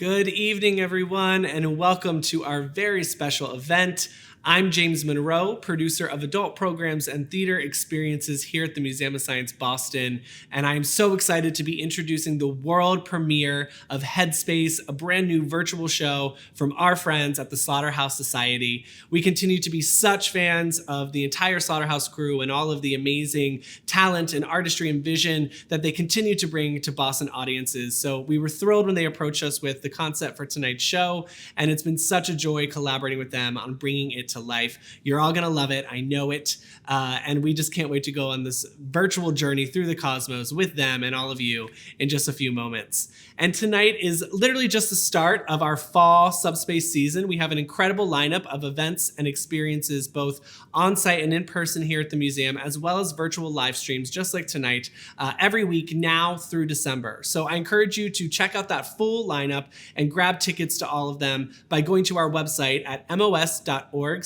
Good evening, everyone, and welcome to our very special event. I'm James Monroe, producer of adult programs and theater experiences here at the Museum of Science Boston, and I'm so excited to be introducing the world premiere of Headspace, a brand new virtual show from our friends at the Slaughterhouse Society. We continue to be such fans of the entire Slaughterhouse crew and all of the amazing talent and artistry and vision that they continue to bring to Boston audiences. So we were thrilled when they approached us with the concept for tonight's show, and it's been such a joy collaborating with them on bringing it to life. You're all gonna love it, I know it, and we just can't wait to go on this virtual journey through the cosmos with them and all of you in just a few moments. And tonight is literally just the start of our fall subspace season. We have an incredible lineup of events and experiences, both on-site and in person here at the museum, as well as virtual live streams, just like tonight, every week now through December. So I encourage you to check out that full lineup and grab tickets to all of them by going to our website at mos.org/adults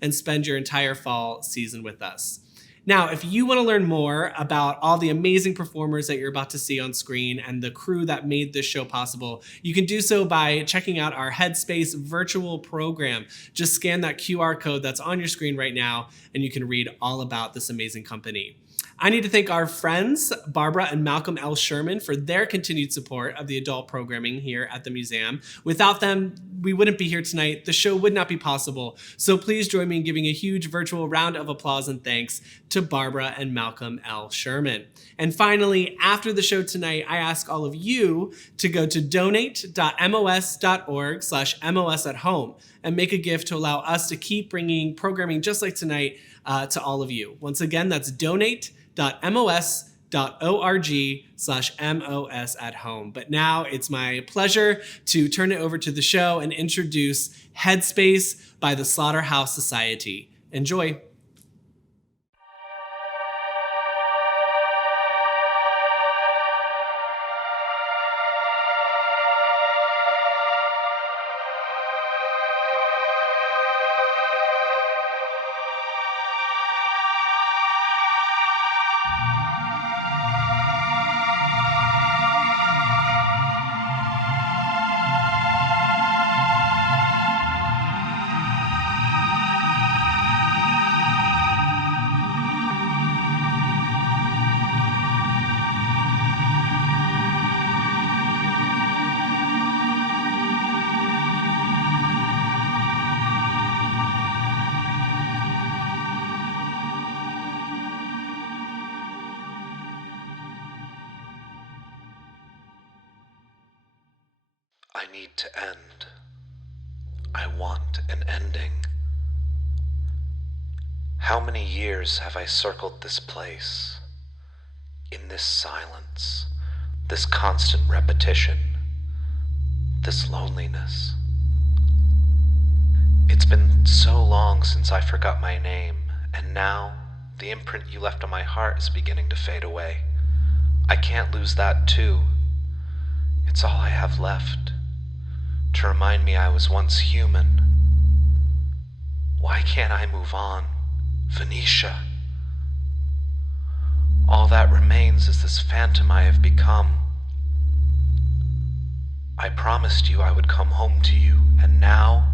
and spend your entire fall season with us. Now, if you want to learn more about all the amazing performers that you're about to see on screen and the crew that made this show possible, you can do so by checking out our Headspace virtual program. Just scan that QR code that's on your screen right now, and you can read all about this amazing company. I need to thank our friends, Barbara and Malcolm L. Sherman, for their continued support of the adult programming here at the museum. Without them, we wouldn't be here tonight. The show would not be possible. So please join me in giving a huge virtual round of applause and thanks to Barbara and Malcolm L. Sherman. And finally, after the show tonight, I ask all of you to go to donate.mos.org/MOS at home and make a gift to allow us to keep bringing programming just like tonight to all of you. Once again, that's donate.mos.org/MOS at home. But now it's my pleasure to turn it over to the show and introduce Headspace by the Slaughterhouse Society. Enjoy. I need to end. I want an ending. How many years have I circled this place? In this silence, this constant repetition, this loneliness. It's been so long since I forgot my name, and now the imprint you left on my heart is beginning to fade away. I can't lose that too. It's all I have left. To remind me I was once human. Why can't I move on? Venetia. All that remains is this phantom I have become. I promised you I would come home to you, and now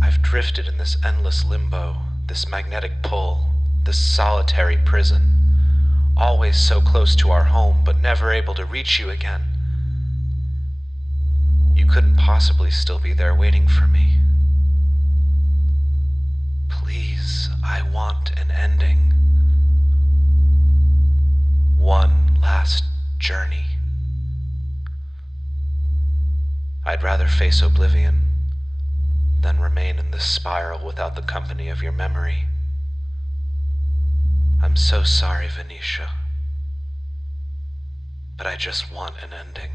I've drifted in this endless limbo, this magnetic pull, this solitary prison, always so close to our home, but never able to reach you again. You couldn't possibly still be there waiting for me. Please, I want an ending. One last journey. I'd rather face oblivion than remain in this spiral without the company of your memory. I'm so sorry, Venetia, but I just want an ending.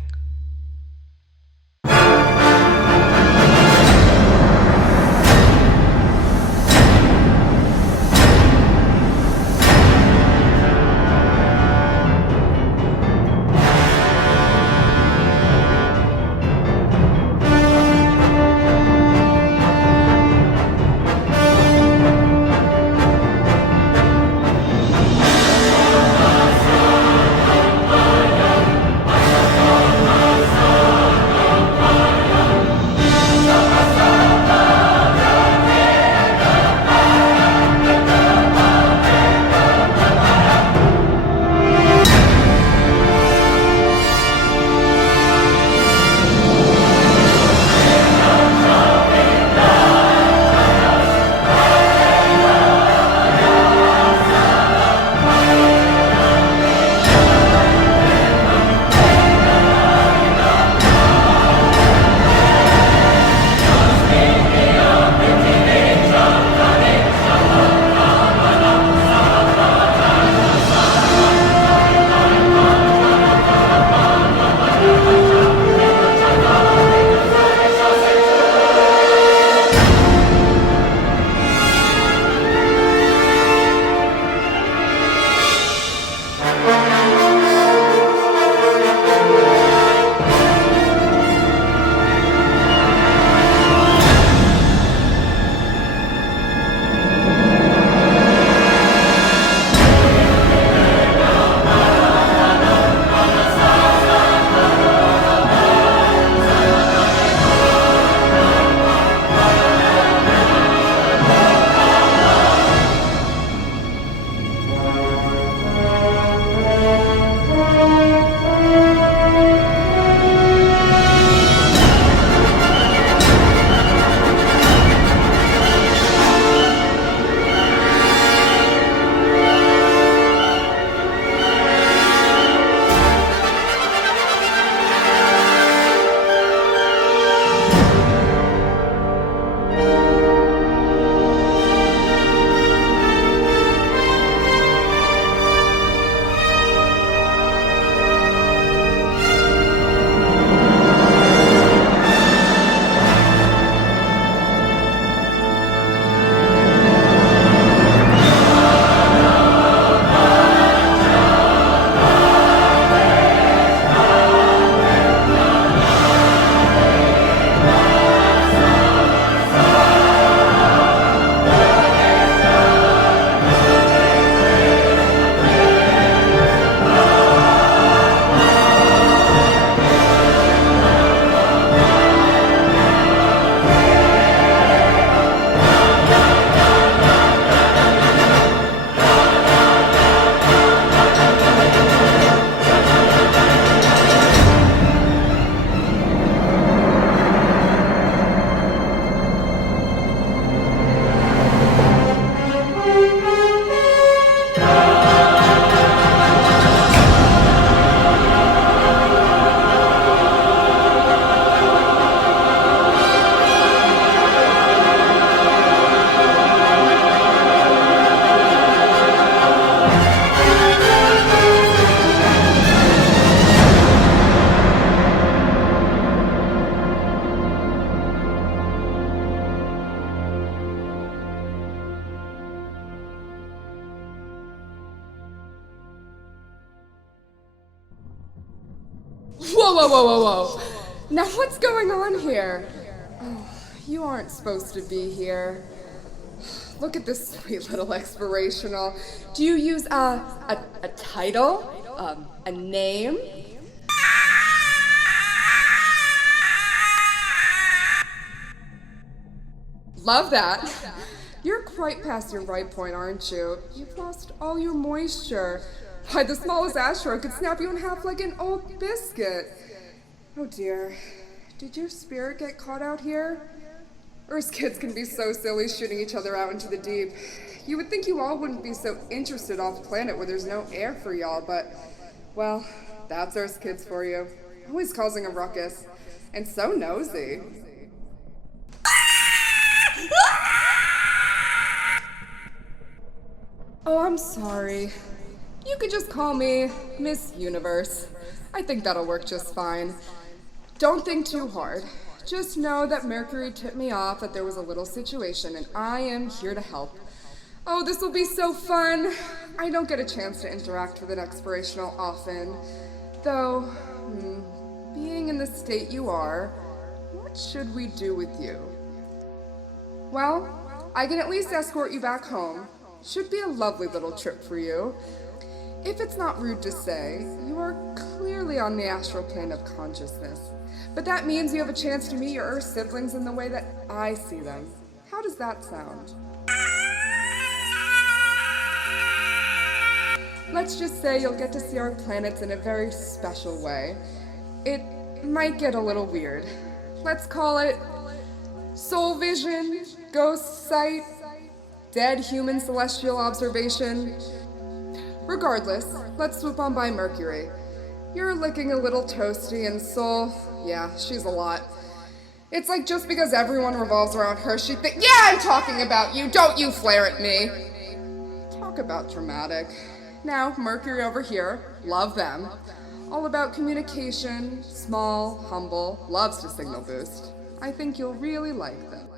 Whoa. Now what's going on here? Oh, you aren't supposed to be here. Look at this sweet little expirational. Do you use a title? A name? Love that. You're quite past your right point, aren't you? You've lost all your moisture. Why, the smallest asteroid could snap you in half like an old biscuit. Oh dear. Did your spirit get caught out here? Earth's kids can be so silly shooting each other out into the deep. You would think you all wouldn't be so interested off planet where there's no air for y'all, but, well, that's Earth's kids for you. Always causing a ruckus. And so nosy. Oh, I'm sorry. You could just call me Miss Universe. I think that'll work just fine. Don't think too hard. Just know that Mercury tipped me off that there was a little situation, and I am here to help. Oh, this will be so fun. I don't get a chance to interact with an expirational often. Though, being in the state you are, what should we do with you? Well, I can at least escort you back home. Should be a lovely little trip for you. If it's not rude to say, you are clearly on the astral plane of consciousness. But that means you have a chance to meet your Earth siblings in the way that I see them. How does that sound? Let's just say you'll get to see our planets in a very special way. It might get a little weird. Let's call it soul vision, ghost sight, dead human celestial observation. Regardless, let's swoop on by Mercury. You're looking a little toasty, and Sol, yeah, she's a lot. It's like just because everyone revolves around her, she thinks, yeah, I'm talking about you, don't you flare at me. Talk about dramatic. Now, Mercury over here, love them. All about communication, small, humble, loves to signal boost. I think you'll really like them.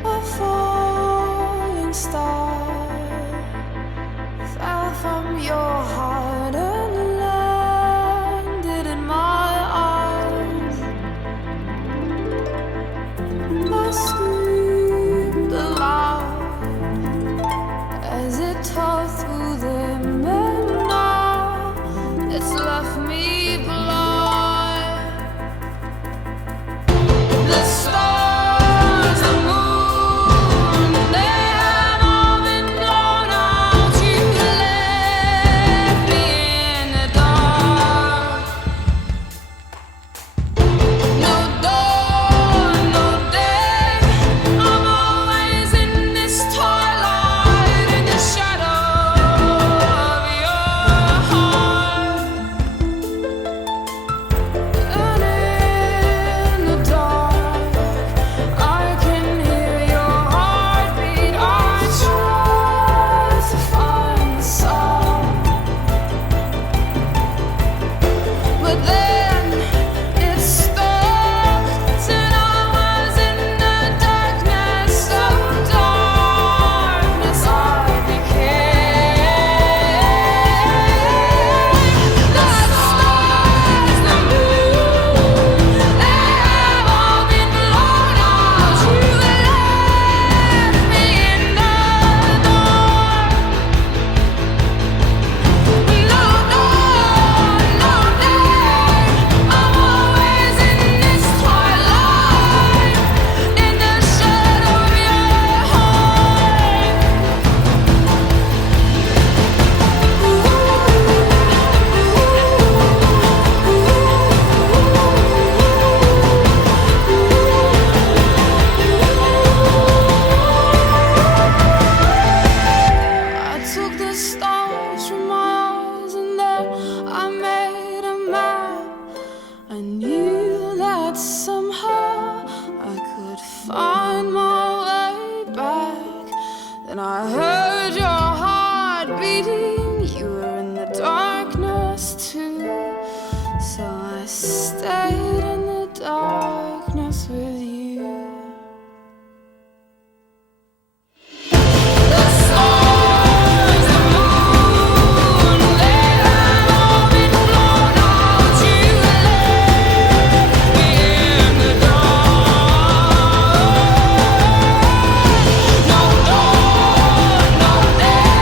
A falling star fell from your heart and landed in my arms. I screamed aloud as it tore through them, and now it's left me blind. The stars, the moon, they have all been blown out. You left me in the dark. No dawn, no day. I'm always in this twilight, in the shadow of your heart. And in the dark, I can hear your heartbeat. I try to find the sound, but then it stopped, and I was in the darkness. So darkness I became. The stars, the moon, they have all been blown out. You left me in the dark. No dawn, no day. I'm always in this twilight, in the shadow of your heart. I took the stars from my eyes, and then I made a map. I knew that somehow I could find my way back. Then I heard your heart beating. You were in the darkness too, so I stayed in the darkness with you. The stars, the moon, they have all been blown out. You left me in the dark. No dawn, no day.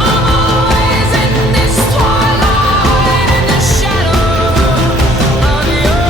I'm always in this twilight, in the shadow of your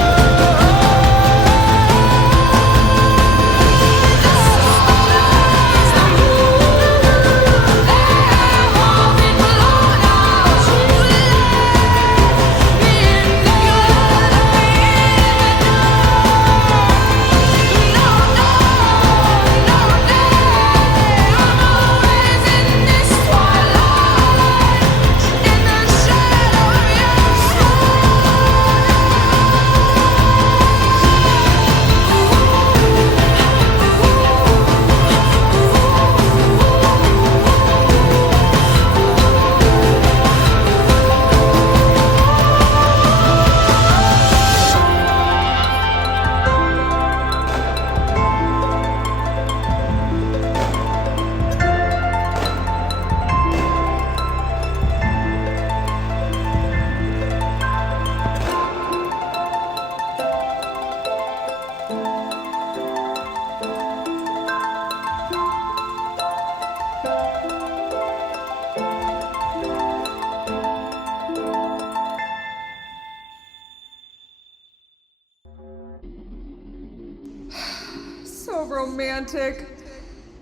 So romantic.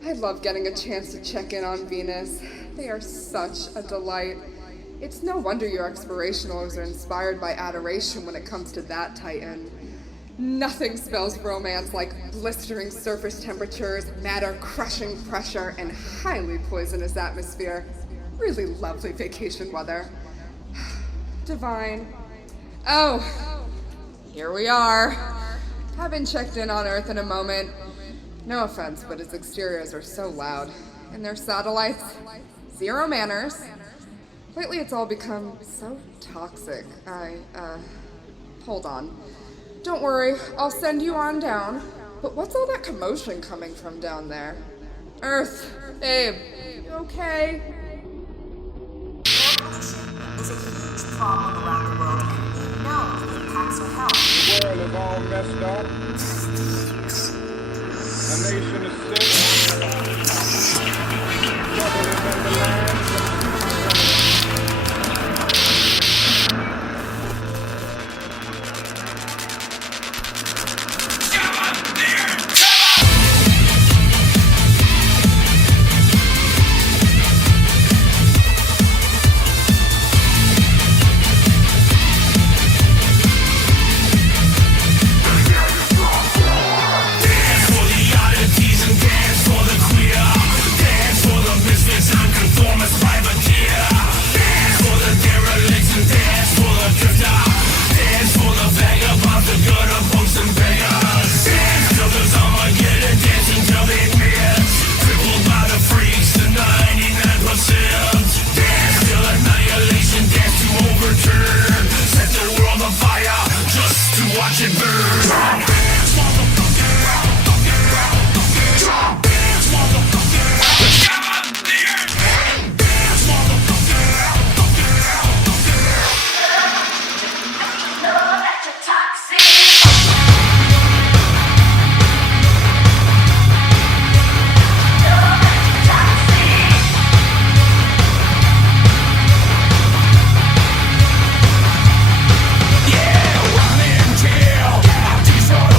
I love getting a chance to check in on Venus. They are such a delight. It's no wonder your explorationals are inspired by adoration when it comes to that titan. Nothing spells romance like blistering surface temperatures, matter-crushing pressure, and highly poisonous atmosphere. Really lovely vacation weather. Divine. Oh, here we are. Haven't checked in on Earth in a moment. No offense, but its exteriors are so loud. And their satellites, zero manners. Lately it's all become so toxic. Hold on. Don't worry, I'll send you on down. But what's all that commotion coming from down there? Earth, babe, you okay? Is a huge problem around the world, and we know the impacts are health. The world is all messed up. The nation is sick. Trouble is in the land. Destroy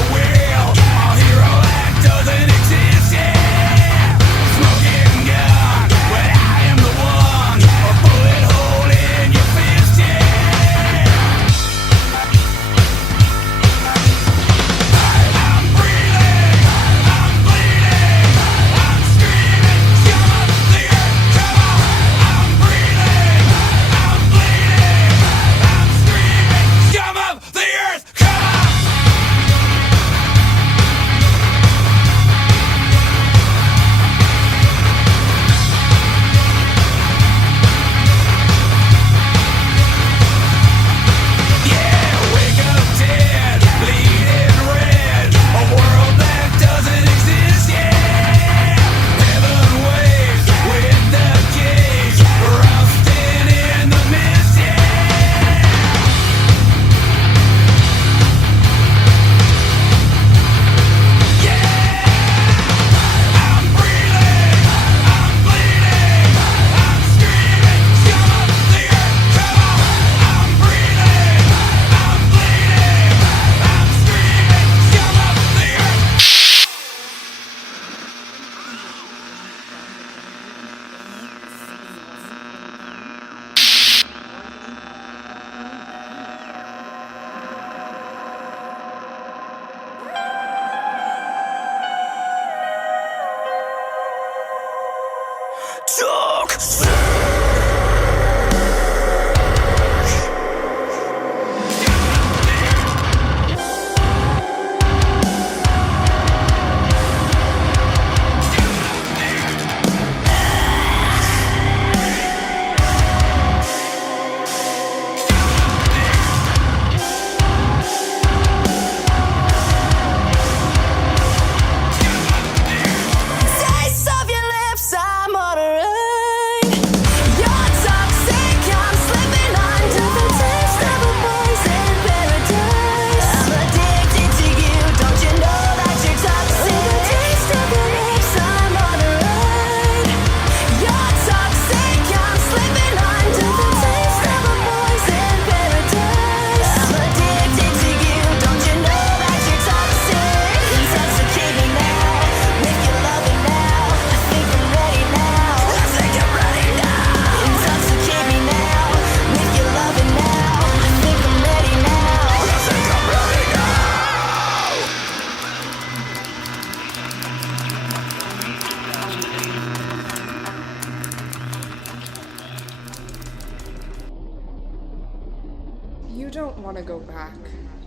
don't want to go back,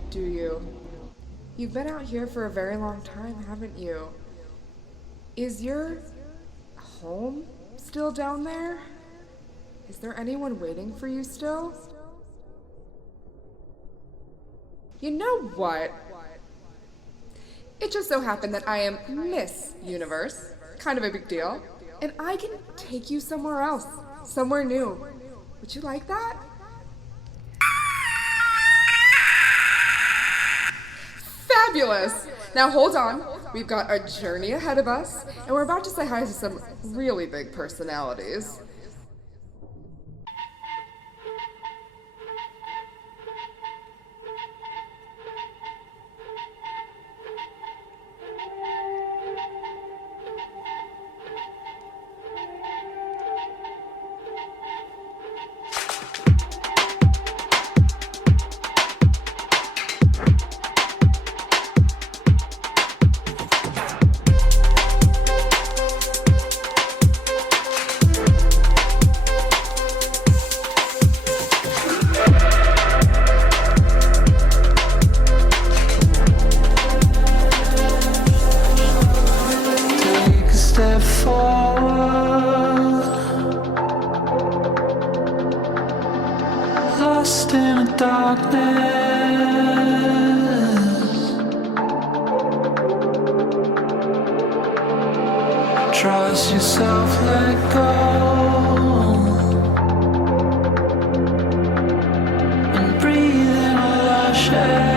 do you? You've been out here for a very long time, haven't you? Is your home still down there? Is there anyone waiting for you still? You know what? It just so happened that I am Miss Universe, kind of a big deal, and I can take you somewhere else, somewhere new. Would you like that? Fabulous! Now hold on, we've got a journey ahead of us, and we're about to say hi to some really big personalities. Trust yourself, let go, and breathe in a lush air.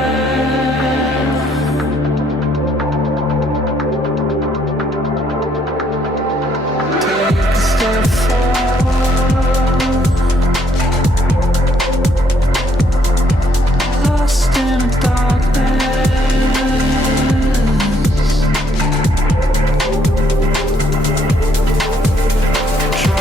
Take a step forward, lost in the darkness. Try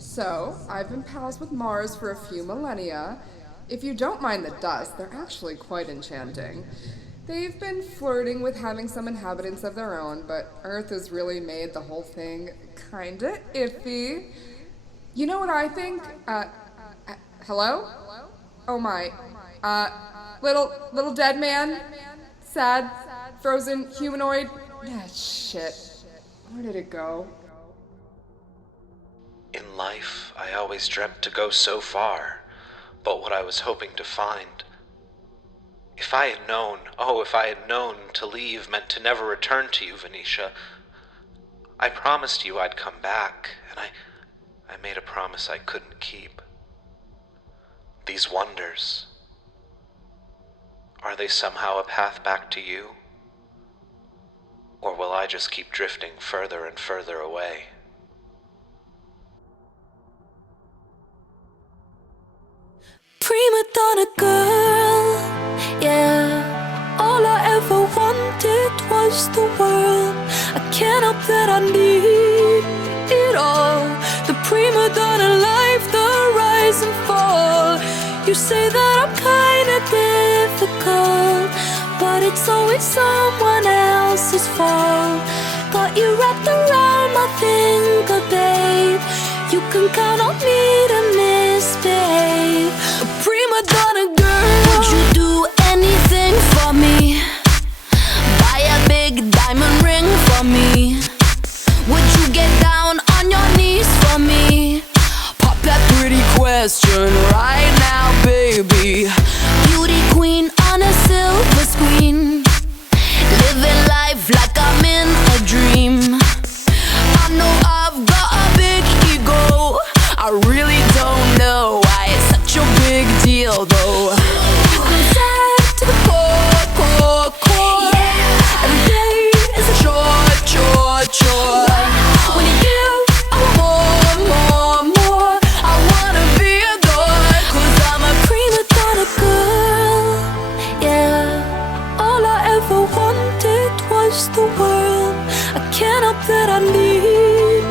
So, I've been pals with Mars for a few millennia. If you don't mind the dust, they're actually quite enchanting. They've been flirting with having some inhabitants of their own, but Earth has really made the whole thing kinda iffy. You know what I think? Hello? Oh my. Little dead man? Sad, frozen, humanoid? Shit. Where did it go? In life, I always dreamt to go so far, but what I was hoping to find. If I had known to leave meant to never return to you, Venetia. I promised you I'd come back, and I made a promise I couldn't keep. These wonders, are they somehow a path back to you? Or will I just keep drifting further and further away? Prima donna girl, yeah. All I ever wanted was the world. I can't help that I need it all. The prima donna life, the rise and fall. You say that I'm kinda difficult, but it's always someone else's fault. Got you wrapped around my finger, babe. You can count on me to misbehave. A prima donna girl, would you do anything for me? Buy a big diamond ring for me? Would you get down on your knees for me? Pop that pretty question right now, baby. Beauty queen on a silver screen, living life like I'm in a dream. I know I've got a big ego. I really don't know why it's such a big deal, though. I'm sad to the core. Every day is a chore. When you give, I want more. I wanna be adored, 'cause I'm a prima donna girl, yeah. All I ever wanted was the world. I can't help that I need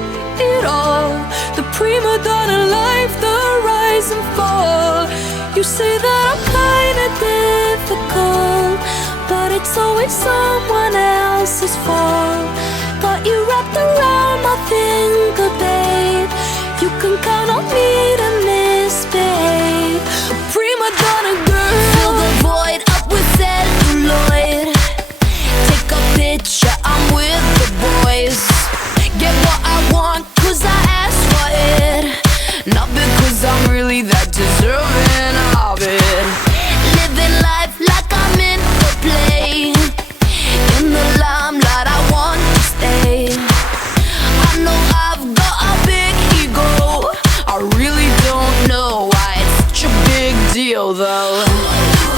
it all. The prima donna life, the rise and fall. You say that I'm kinda difficult, but it's always someone else's fault. Got you wrapped around my finger, babe. You can count on me to misbehave. A prima donna girl, fill the void up with celluloid. Take a picture, I'm with the boys. Get what I want, 'cause I asked for it, not because I'm really that deserving of it. Living life like I'm in the play, in the limelight I want to stay. I know I've got a big ego. I really don't know why it's such a big deal, though.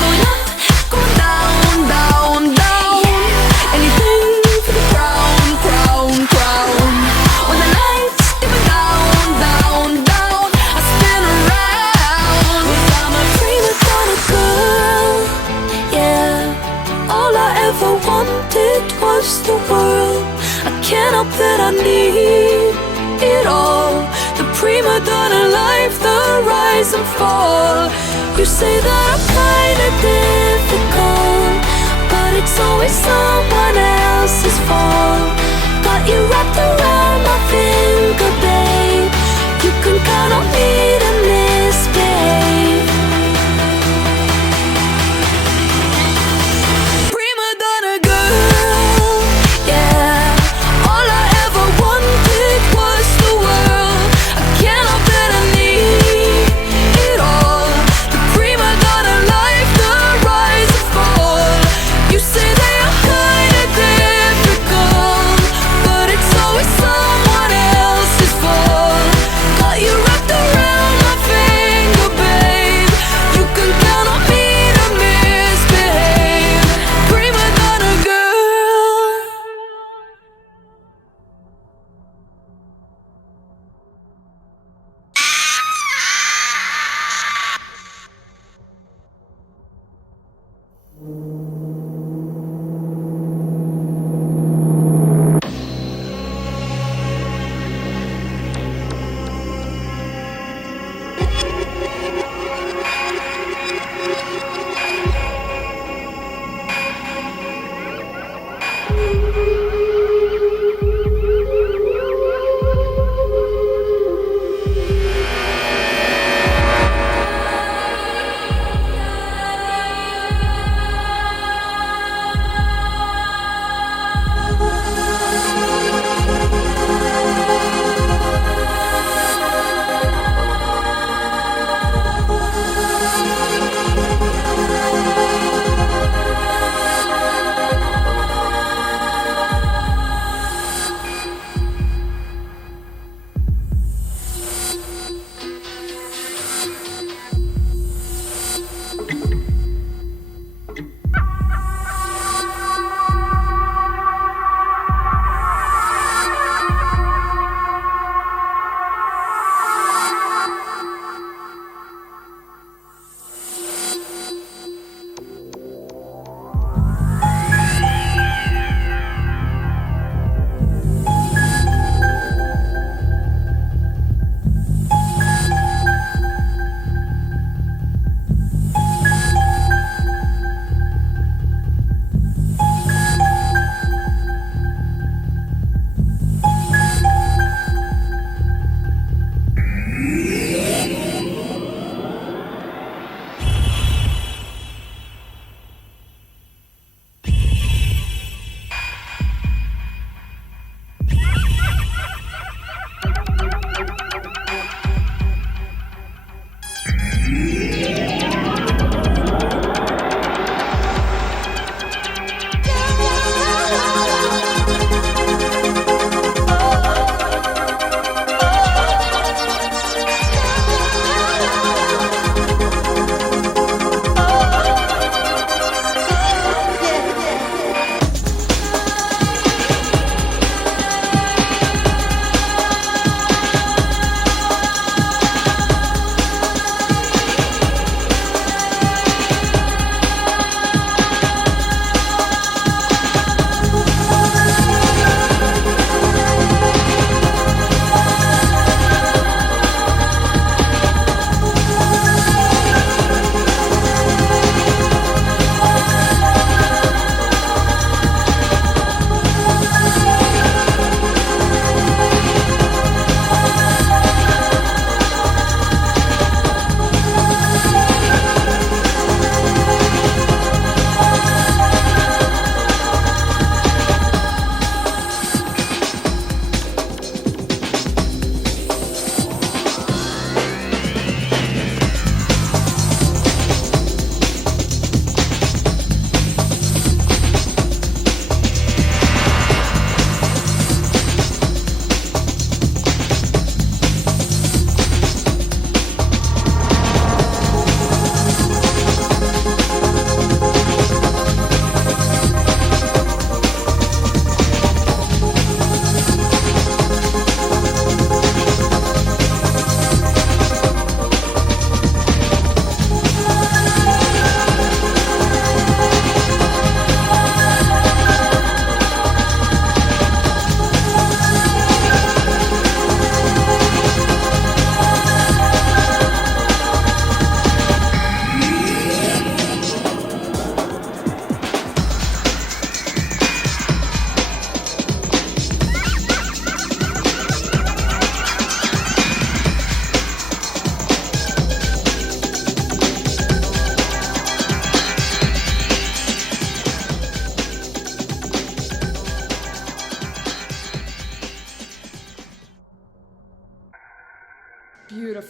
Going up, going down. Anything for the crown. When the lights dim down, I spin around. 'Cause I'm a prima donna girl, yeah. All I ever wanted was the world. I can't help that I need it all. The prima donna life, the rise and fall. You say that I'm kinda difficult, but it's always someone else's fault. Got you wrapped around my finger, babe. You can count on me to misbehave. Prima donna girl, yeah. All I ever wanted was the world. I can't help that I need it all. The prima donna life, the rise and fall. You say that I'm kinda difficult, but it's always someone else's fault.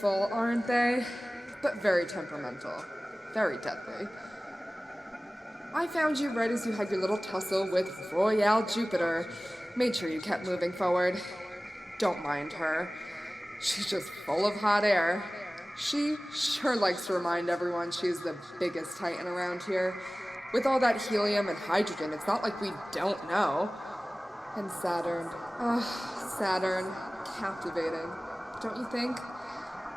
beautiful, aren't they? But very temperamental. Very deadly. I found you right as you had your little tussle with Royale Jupiter. Made sure you kept moving forward. Don't mind her. She's just full of hot air. She sure likes to remind everyone she's the biggest titan around here. With all that helium and hydrogen, it's not like we don't know. And Saturn. Saturn. Captivating. Don't you think?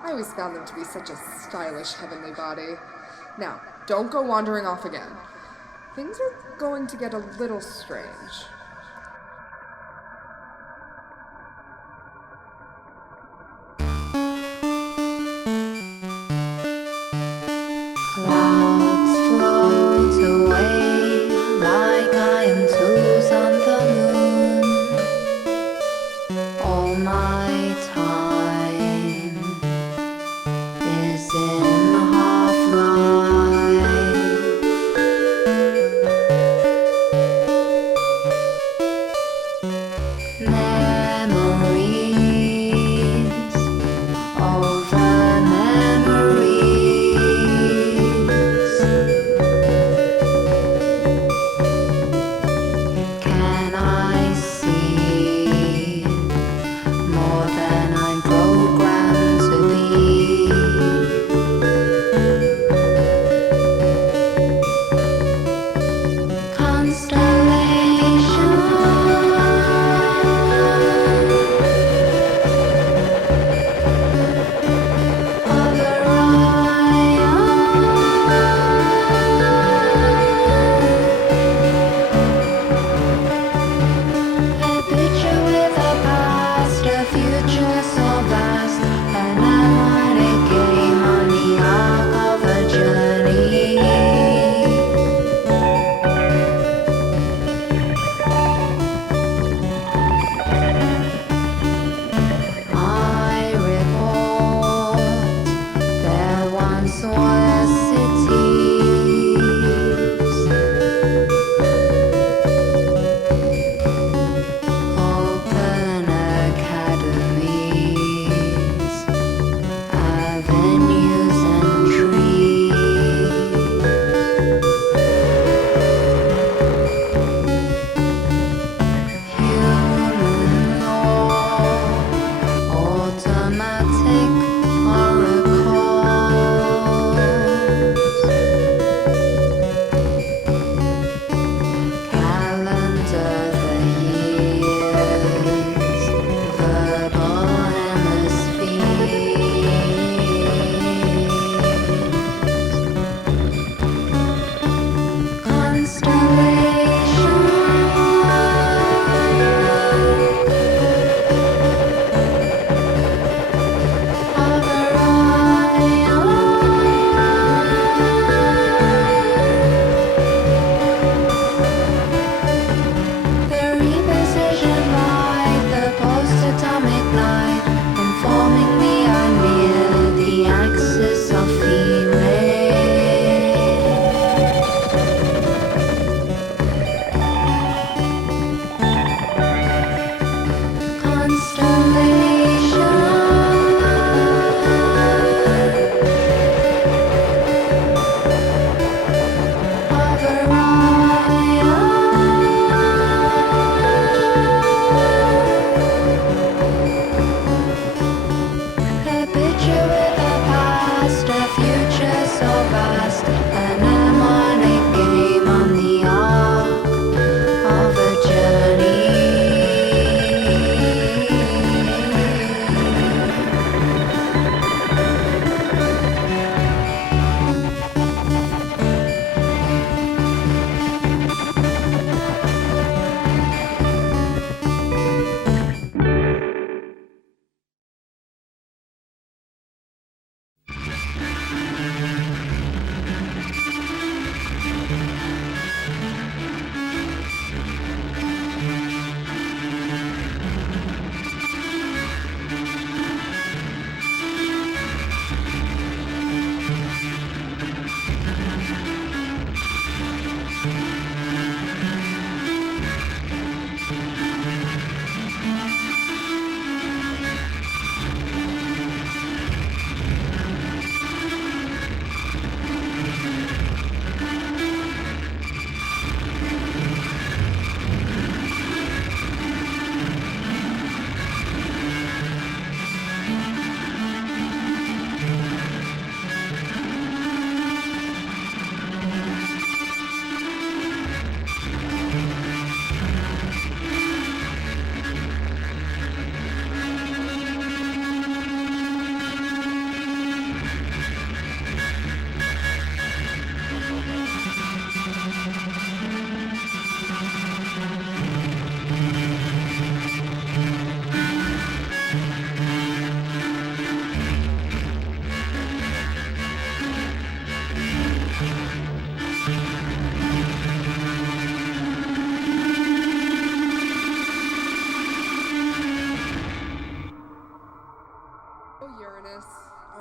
I always found them to be such a stylish heavenly body. Now, don't go wandering off again. Things are going to get a little strange. Clouds float away like iron tools on the moon. All my time is in the half-light.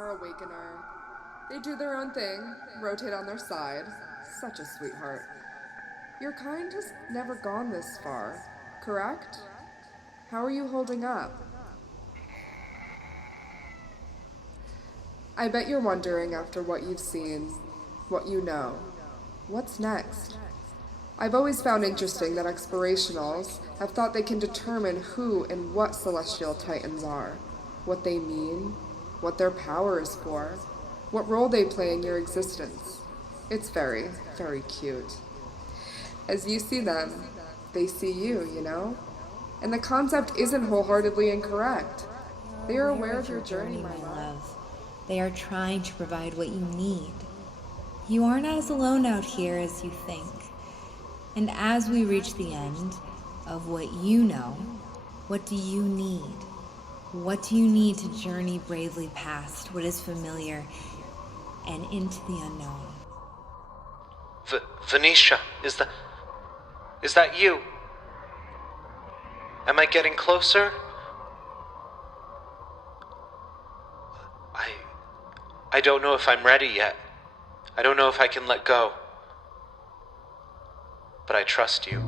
our awakener. They do their own thing, rotate on their side. Such a sweetheart. Your kind has never gone this far, correct? How are you holding up? I bet you're wondering after what you've seen, what you know. What's next? I've always found interesting that explorationals have thought they can determine who and what celestial titans are, what they mean, what their power is for, what role they play in your existence. It's very, very cute. As you see them, they see you, you know? And the concept isn't wholeheartedly incorrect. They are aware of your journey, my love. They are trying to provide what you need. You are not as alone out here as you think. And as we reach the end of what you know, what do you need? What do you need to journey bravely past what is familiar and into the unknown? Venetia, is that you? Am I getting closer? I don't know if I'm ready yet. I don't know if I can let go. But I trust you.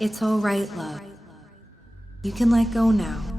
It's all right, love. You can let go now.